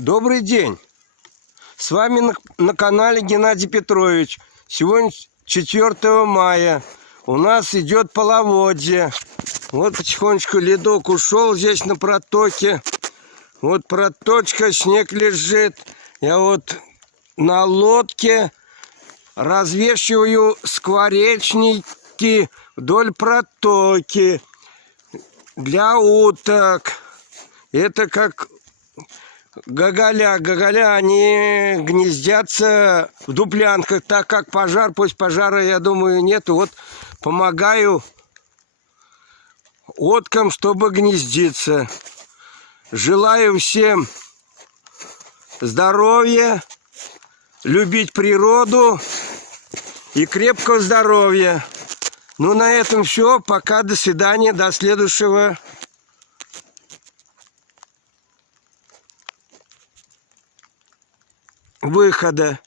Добрый день! С вами на канале Геннадий Петрович. Сегодня 4 мая. У нас идет половодье. Вот потихонечку ледок ушел здесь на протоке. Вот проточка, снег лежит. Я вот на лодке развешиваю скворечники вдоль протоки для уток. Это как гоголя. Гоголя, они гнездятся в дуплянках, так как пожар, пусть пожара, я думаю, нету. Вот помогаю уткам, чтобы гнездиться. Желаю всем здоровья, любить природу и крепкого здоровья. Ну, на этом все. Пока, до свидания, до следующего выхода.